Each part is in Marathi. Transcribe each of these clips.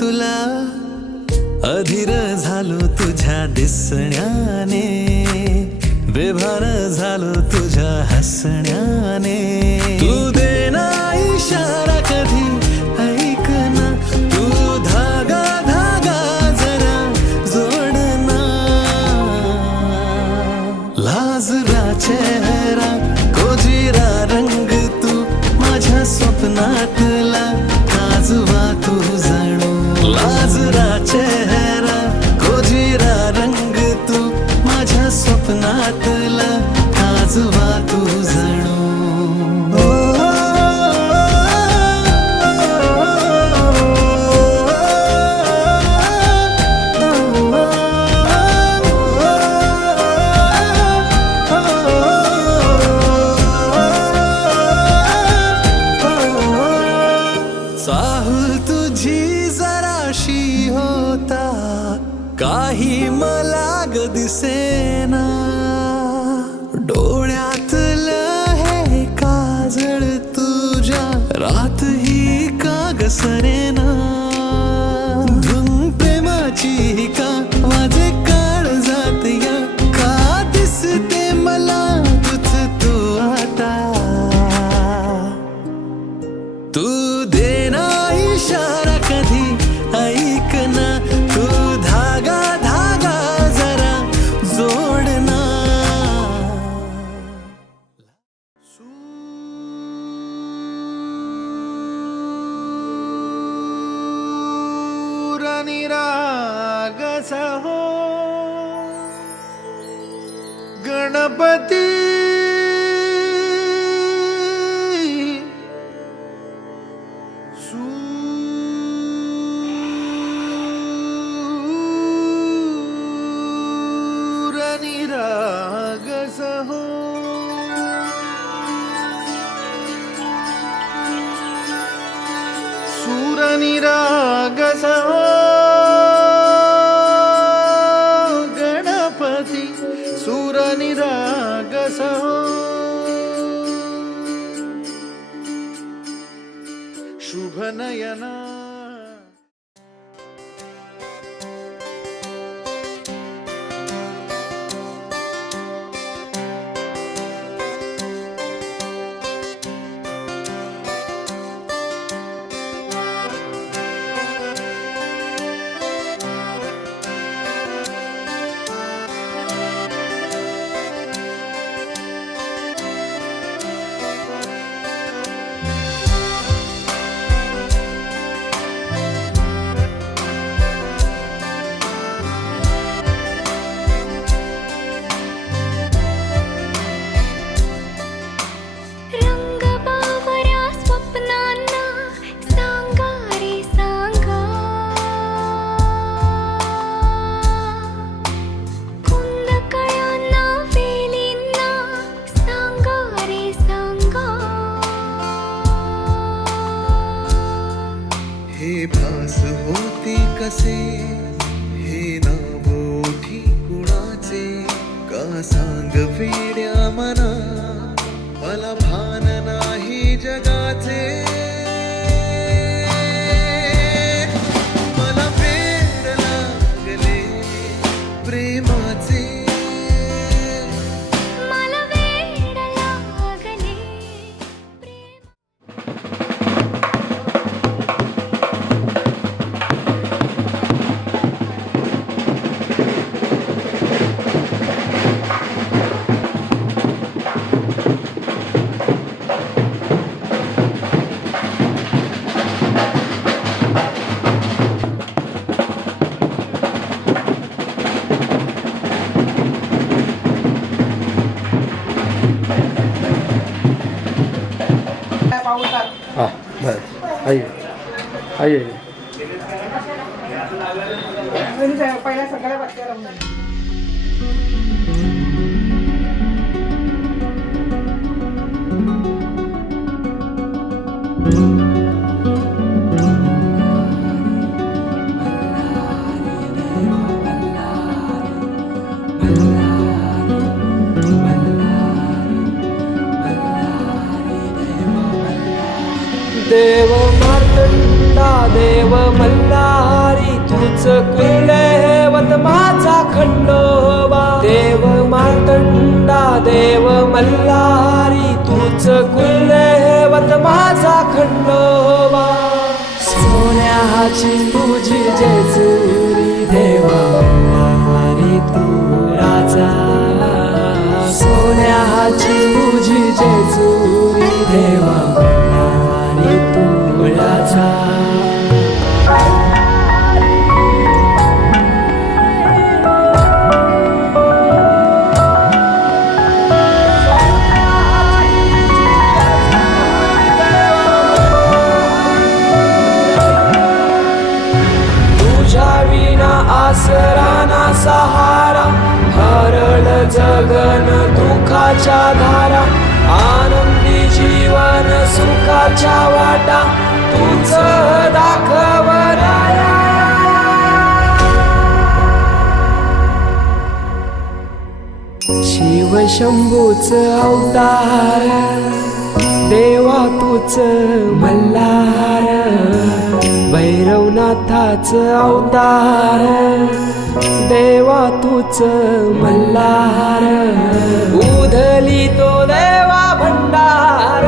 तुला, अधीर झालो तुझ्या दिसण्याने, बेभान झालो तुझ्या हसण्याने. तू देना इशारा कधी ऐक ना, तू धागा धागा जरा जोडना. लाजरा चेहरा कोजिरा रंग तू माझ्या स्वप्नातला, काजवा तू जणू. लाजरा चेहरा कोजिरा रंग तू माझ्या स्वप्नातला, काजवा तू जणू. चाहूल तुझी जराशी होता, काही मला ग दिसेना. डोळ्यातलं हे काजळ तुझ्या रात ही का ग सरेना. धुन प्रेमाची का माझे काळ जात या, का दिसते मला तुझ तू आता. तू देना इशारा कधी ऐक ना, तू धागा धागा जरा जोडना. सूर आणि रागसा हो गणपती, सूर निराग सहो गणपती, सूर निराग सहो शुभ नयना. हे भास होते कसे, हे नाव ओठी कुणाचे, का सांग वेड्या मना, मला भान नाही जगाचे. मला वेड लागले प्रेमाचे, मला वेड लागले प्रेम. हाँ बस आइए आइए. पहिल्या सगळ्या बातम्या लावून देव मार्तंडा देव मल्हार तूच कुलदैवत माझा खंडोबा देव मातंडा देव मल्हारी तूच कुलदैवत माझा खंडोबा सोन्याची तुझी जेजुरी देवा मल्हारी तू राजा सोन्याची तुझी जेजुरी देवा मल्हारी तू राजा आसरा ना सहारा हरळ जगन दुःखाच्या धारा आनंदी जीवन सुखाच्या वाटा तूच दाखव राया शिव शंभूच अवतार देवा तूच मल्हार भैरवनाथाच अवतार देवा तूच मल्हार उधली तो देवा भंडार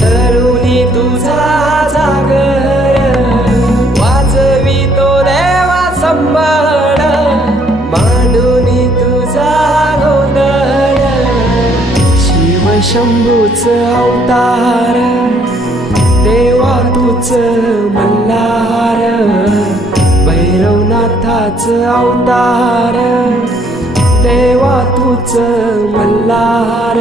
धरुनी तुझा जागर वाजवी तो देवा संबळ मांडुनी तुझा गोंधळ शिव शंभूच अवतार देवा तूच मल्हार भैरवनाथाच अवतार देवा तूच मल्हार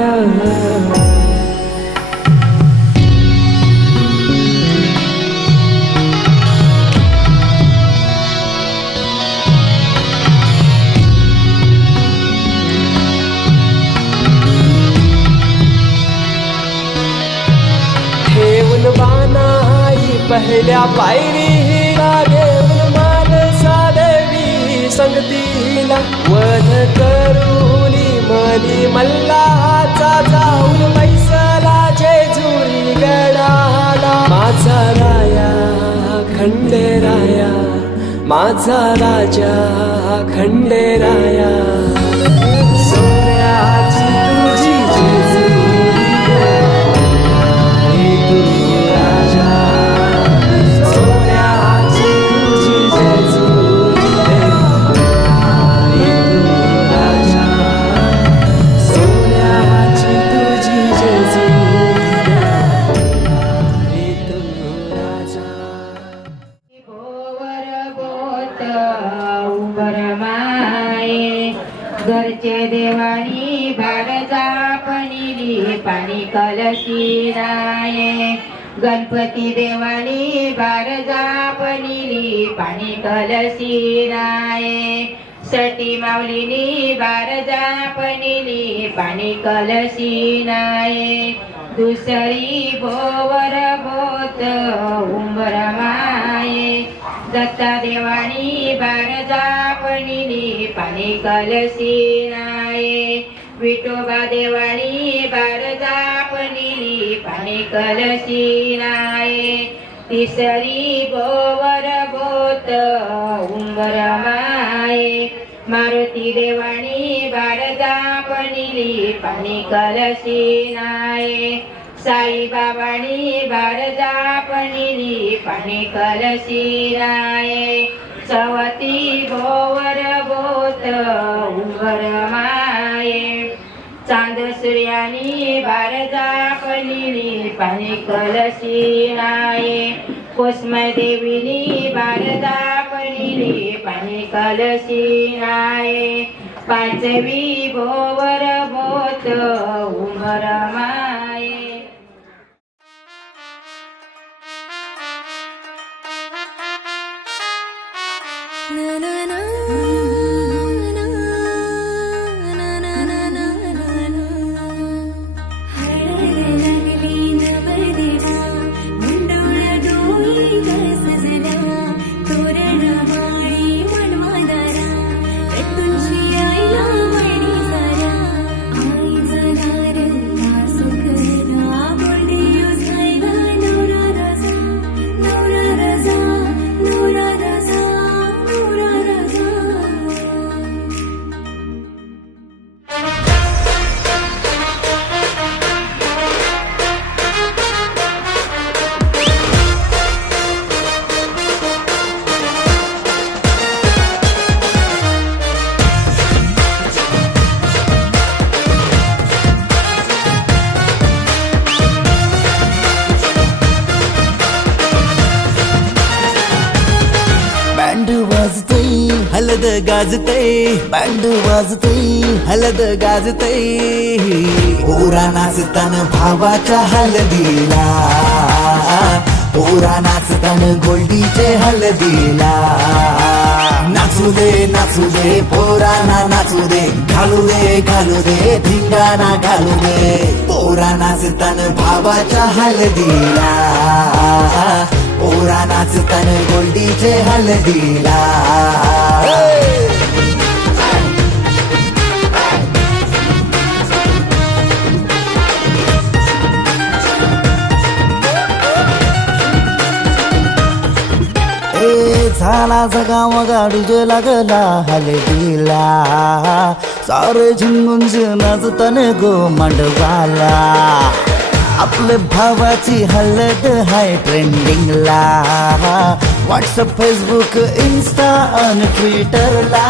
बानाई पहिल्या पायरीला घेऊन मानसा देवी संगतीला वध करूनी मनी मल्हाचा जाऊन बैसला जेजुरी गडाला माझा राया खंडेराया माझा राजा खंडेराया सोन्याची तुझी जेजुरी घरचे देवानी भारजा पनिली पाणी कलशी राये गणपती देवानी भारजा पनिली पाणी कलशी राये सटी माऊलीनी भारजा पनिली पाणी कलशी नाये दुसरी भोवर भोत उंबर माये दत्ता देवानी भारजा पनिली पाणी कलशी नाये विठोबा देवानी भारजा पनिली पाणी कलशी नाये तिसरी भोवर भोत उंबर माये मारुती देवानी भारजा पनिली पाणी कलशी नाये साई बाबानी भारजा पनिली पाणी कलशी नाये चवती भोवर भोत उंबर माये चांद सूर्यानी भारजा पनिली पाणी कलशी नाये कोस्मय देवीनी भारजा पनिली पाणी कलशी नाये पाचवी भोवर भोत उंबर माये तुझी आईला मणी सारा आई जगार सुख गाजतय बँड वाजतय हलद गाजतय पोरा नाचतान भावाच्या हलदीला पोरा नाचतान गोल्डीचे हलदीला नाचू दे पोरांना नाचू दे घालू दे धिंगाणा घालू दे पोरा नाचतान भावाच्या हलदीला पोरा नाचतान गोल्डीचे हलदीला झाला जगा मगा डीजे लागला हलदीला सारे झुंगुंज नाचतान गो मांडवाला आपले भावाची हलद हाय ट्रेंडिंगला व्हॉट्सअप फेसबुक इन्स्टा आणि ट्विटरला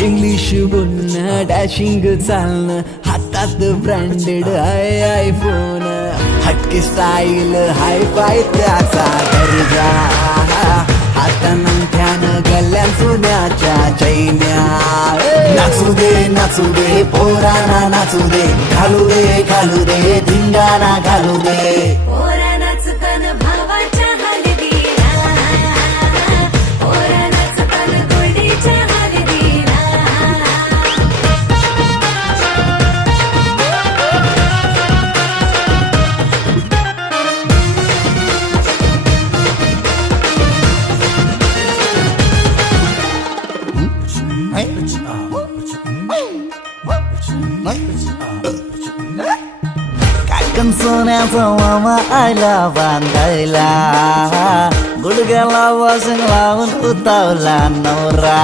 इंग्लिश बोलणं डॅशिंग चालणं हातात ब्रँडेड हाय आयफोन हटके स्टाईल हाय फाय त्याचा दर्जा हातानं गल्ल्यान सोन्याच्या चैन्या नाचू दे पोरांना नाचू दे घालू दे धिंगाणा घालू दे पोरा नाचतान भावाच्या हलदीला पोरा नाचतान गोडीच्या हलदीला काकण सोन्याचा मामा आयला बांधायला गुडघ्याला वाशिंग लावून उतावला नवरा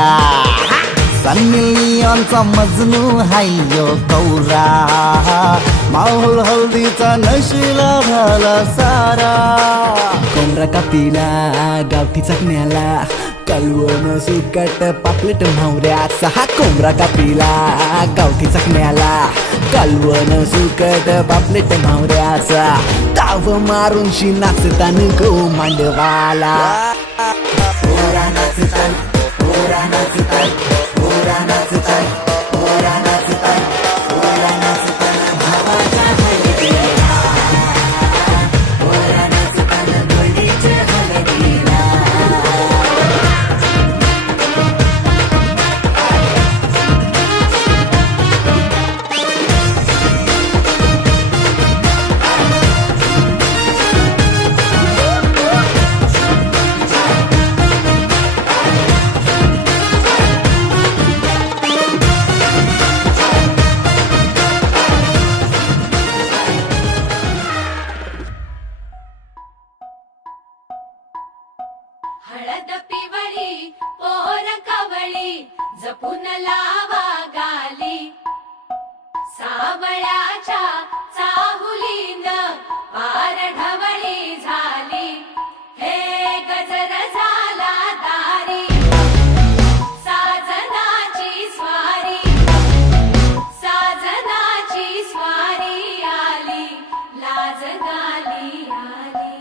सन्नी लिओनचा मजनू हायो कौरा माहोल हल्दीचा नशिला झाला सारा कोंबरा कापीला गावठी चकण्याला कलवण सुकट पापलेट म्हावऱ्याचा हा कोंबरा कापीला गावठी चकण्याला कलवण सुकट पापलेट म्हावऱ्याचा ताव मारून शी नाचतान गो मांडवाला पोरा नाचतान पोरा नाचतान पोरा नाचतान पोरा नाचतान पोरा नाचतान भावाच्या हलदीला पोरा नाचतान गोडीच्या हलदीला हळद पिवळी पोर कवळी जपून लावा गाली सावळ्याच्या चाहुलीन पार ढवळी झाली हे गजर झाला दारी साजनाची स्वारी आली लाज गाली आली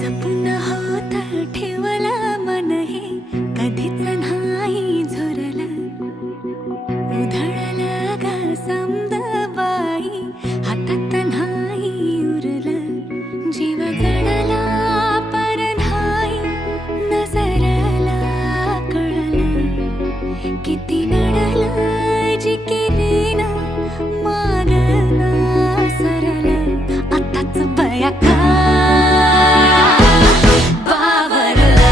जपून होत ठेवला मन हे कधीच नाही झुरला उधळला गा समद बाई हातात नाही उरला जीव गळला पर नाही नजरला कळला किती नडला जी केली ना मागना सरला आताच बया का बावरला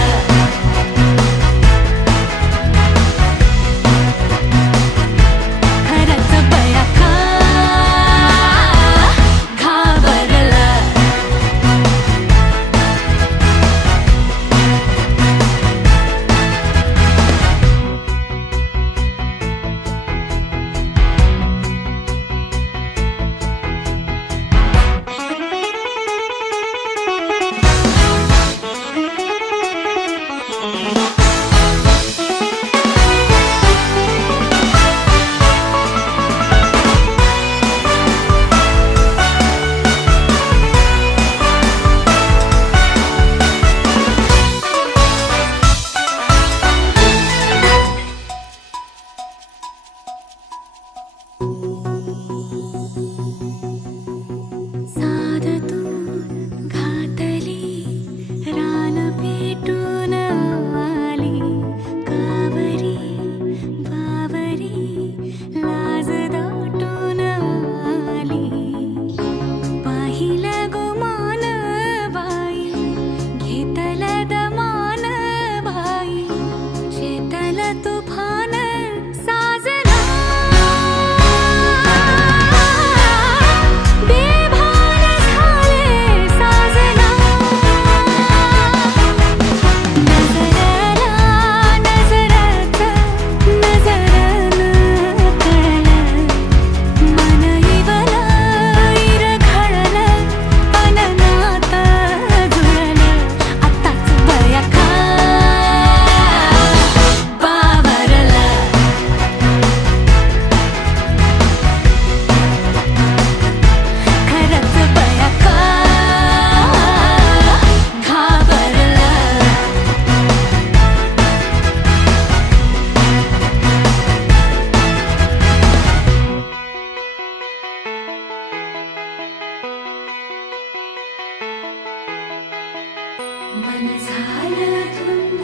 मन झालं धुंद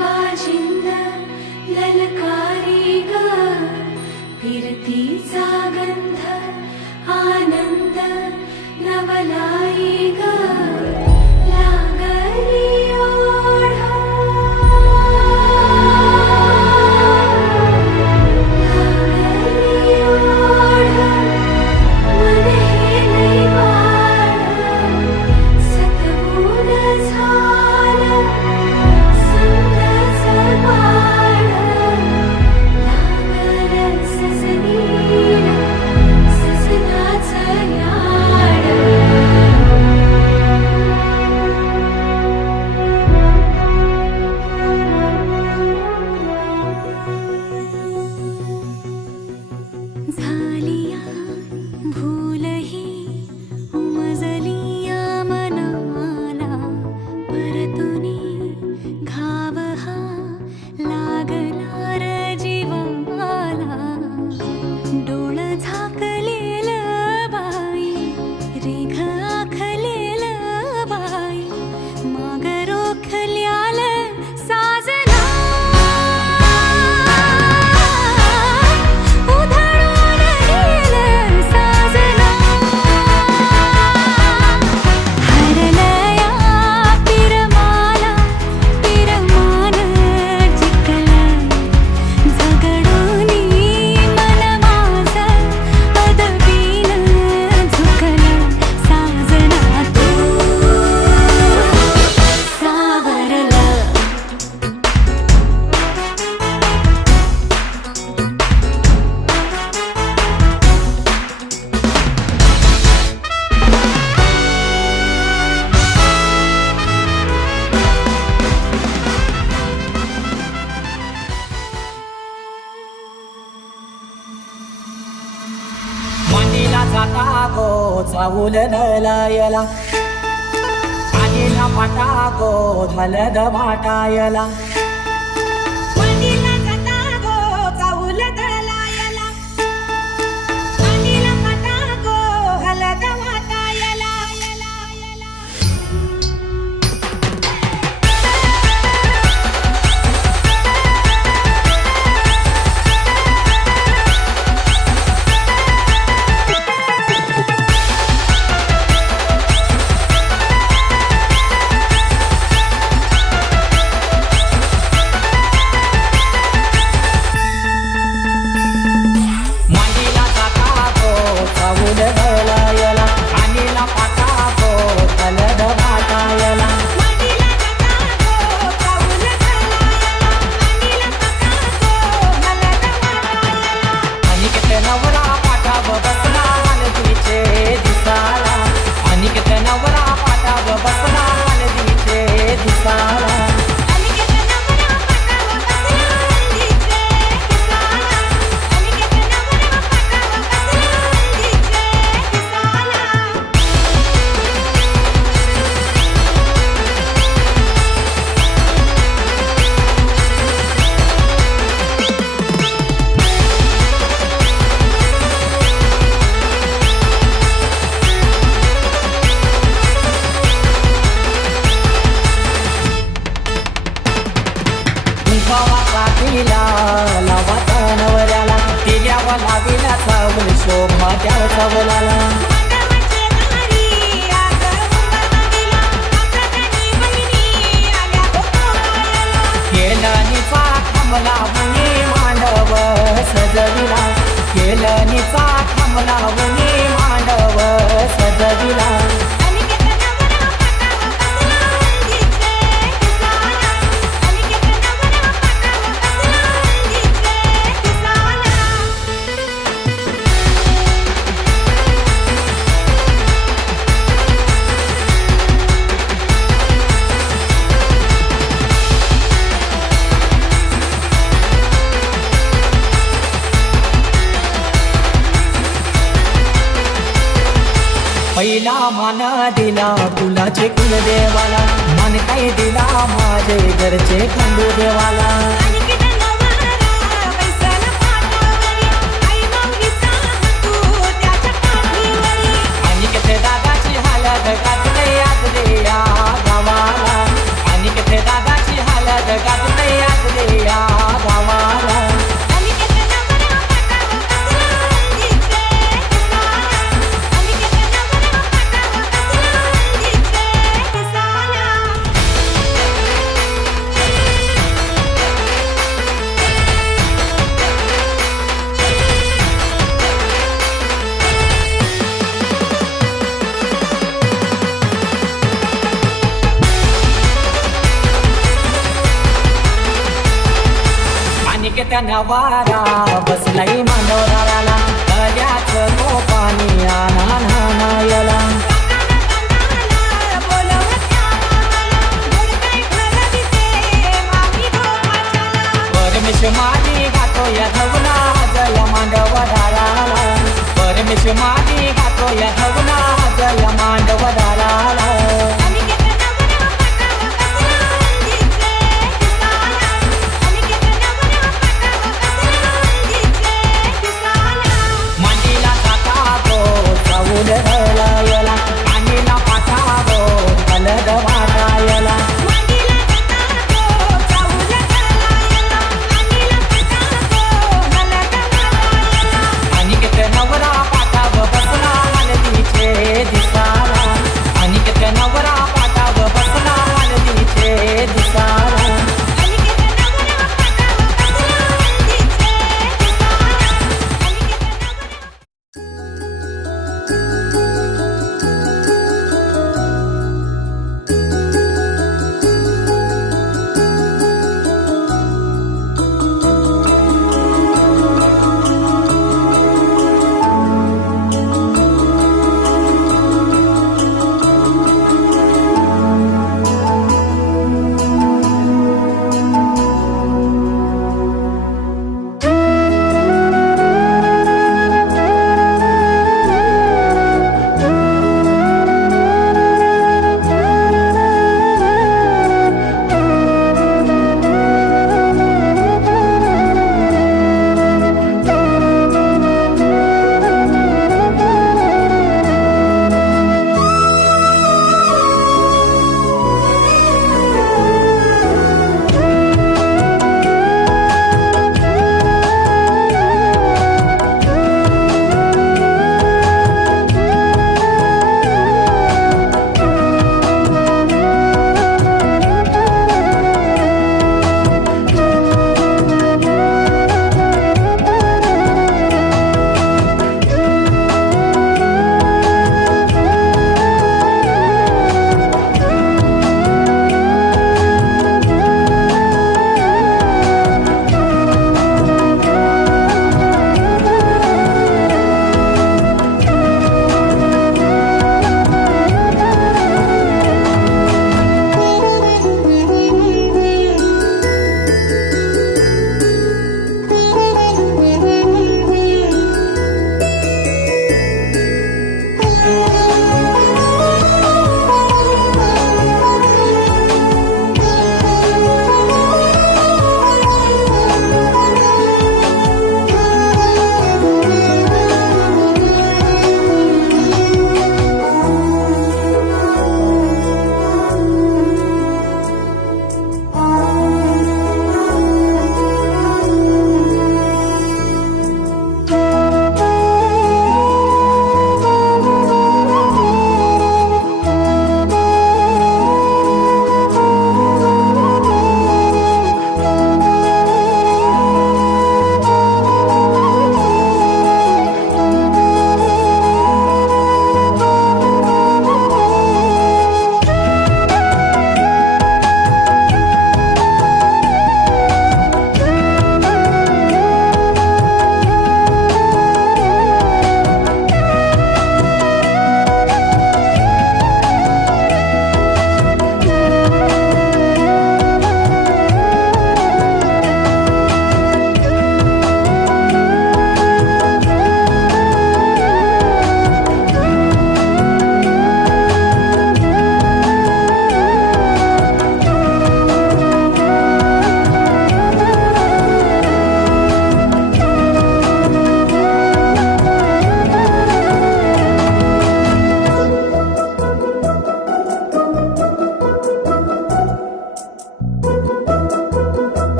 वाजिंद ललकारी ग फिरतीचा गंध आनंद नवलाई ग लागली ओढा लागली ओढा मन हे नैवाड सतबून झालं संतच बाळ लागलं सजनीला सजनाचं याड झालिया भूलही उमजलिया मनाला परतुनी घाव हा लागला र जीवाला डोळ झाकलेल बाई रेघ आखलेल बाई माग रोखल्याल साजना उधळून गेलं साजना हरलया पिरमाला पिरमान जिंकलं झगडूनी मन माझं पदवीन झुकलं साजना तू सावरलं मांडीला जाता गो चावूल नलायला आगीला फाटा गो हलद वाटायला मांडीला जाता गो चावूल नलायला आगीला फाटा गो हलद वाटायला मांडीला जाता गो चावूल नलायला आगीला फाटा गो हलद वाटायला मांडीला जाता गो चावूल नलायला आगीला फाटा गो हलद वाटायला अनिकेत नवरा पाठाव बसला हलदीचे दिसाला अनिकेत नवरा पाठाव बसला हलदीचे दिसाला अनिकेत नवरा पाठाव बसला हलदीचे दिसाला अनिकेत नवरा पाठाव बसला हलदीचे दिसाला कुंकवा काठीला लावात नवऱ्याला तिल्यावर लावीला चावल शोभा त्या चवलाला केलनीचा थांबला वनी मांडव सजविला केलनीचा थांबला वनी मांडव सजविला पहिला मान दिला कुलाचे कुलदेवाला मन काय दिला माझे घरचे खंडू देवाला आणि दादाची हालत घातली आज रे या गावाला नवारा बसलाई मांडवराला गल्याच पाणी आणा नानायला परमेश माली गातो या धवना जय मांडवराला परमेश माली गातो या धवना जय मांडवराला मांडीला जाता तो जाऊन राहिला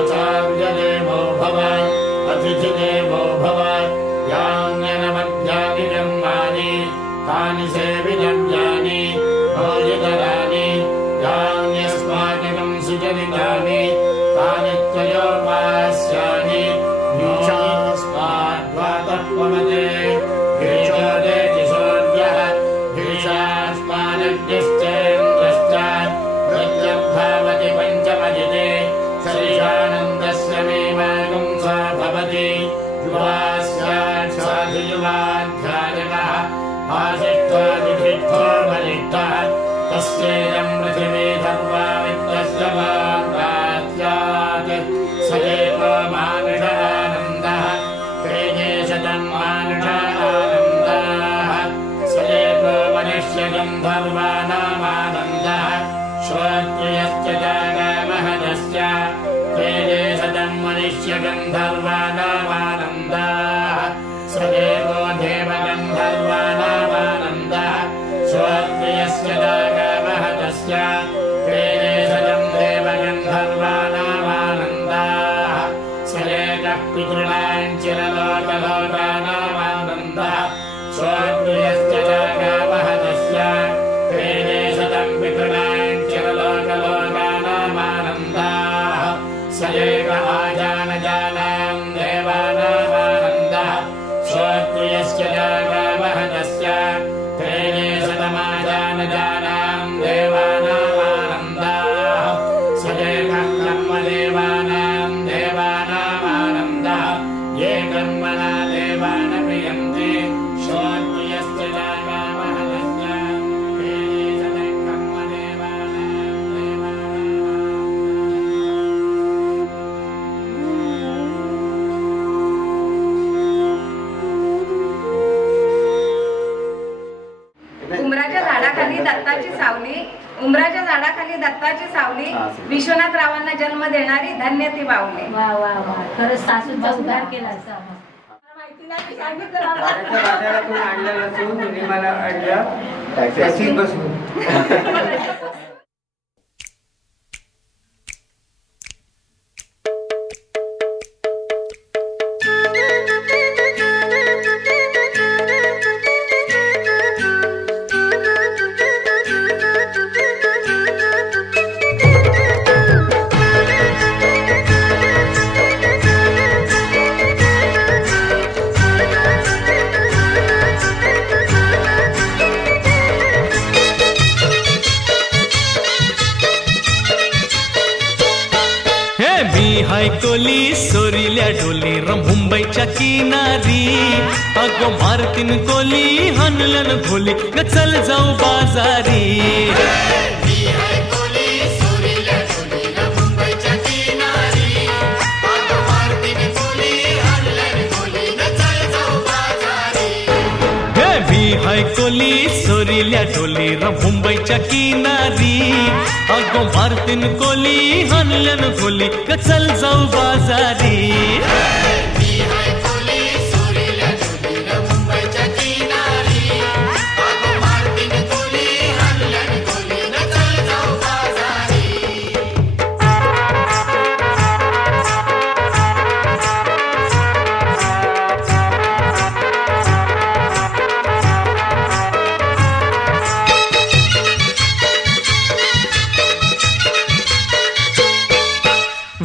आचार्यदेवो भव अतिथिदेवो भव यान्यनमद्यानि जन्मानि तानि सेवितव्यानि भोजितराणि यान्यस्माकं सुचरितानि तानि त्वयोपास्यानि नीचास्माद्वातः पवते भीषोदेति सूर्यः भीषास्मानग्निश्चेन्द्रश्च प्रत्यग्भावति पञ्चमजिते सरिषानन्दस्य मे मागं सा भवति युवास्यात् साधियुवाध्यायनः आशिष्ठादिधिष्ठो बलिष्ठः तस्येयं पृथिवी धर्वा वित्तस्य वाग्दास्यात् स एव मानुषानन्दः तेजे शतं मानुषानन्दाः स एव मनुष्यगन्धर्वाणामानन्दः श्रोत्रियश्च जागामहदस्य तेजे शतं मनुष्यगन्धर्वाणामानन्दाः स एव देवगन्धर्वाणामानन्दः श्रोत्रियस्य जागामहदस्य तेजे शतं देवगन्धर्वाणामानन्दाः स एकः पितॄणाञ्चिरलोकलोकानामानन्दः श्रोत्रियस्य जागामहदस्य तेजे शतं पितॄणाञ्चिरलोकलोकानामानन्दाः स एक आजानजानां देवानामानन्दः श्रोत्रियस्य जागामहदस्य तेजे शतमाजानजानां देवानामानन्दाः स एकः कर्मदेवानां देवानामानन्दः ये कर्मणा देवान् प्रियन्ते श्रोत्रियस्य जागामहदस्य तेजे शतं कर्मदेवानां उमराच्या झाडाखाली दत्ताची सावली, उमराच्या झाडाखाली दत्ताची सावली, विश्वनाथरावांना जन्म देणारी धन्य ती बावली. वा वा वा, खरंच सासूचा उद्धार केला. माहिती नाही, सांगितलं मला. बाजारातून आणलेलं असून तुम्ही मला आणलं त्याची बसून हाय कोली सोरिल्या डोली मुंबईच्या किनारी अगो मारतीन कोली हनलन भोली ग चल जाऊ बाजारी. हाय कोली सोरिल्या डोली मुंबईच्या किनारी अगो मारतीन कोली हनलन खोली ग चल जाऊ बाजारी.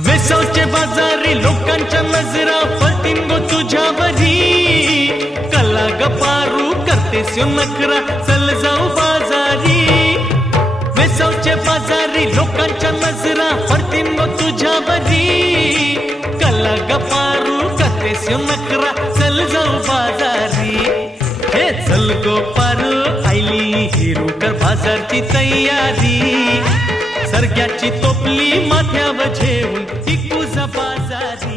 वेसावचे बाजारी लोकांच्या नजरा पलटीन गो तुझ्यावरी कला गपारू करतेस यो नखरा चल जाऊ बाजारी. वेसावचे बाजारी लोकांच्या नजरा पलटीन गो तुझ्यावरी कला गपारू करतेस यो नखरा चल जाऊ बाजारी. हे चल गो पारू आईली हिरूकर बाजारची तयारी सरग्याची तोपली माथ्यावर ठेवून ती तुझा बाजारी.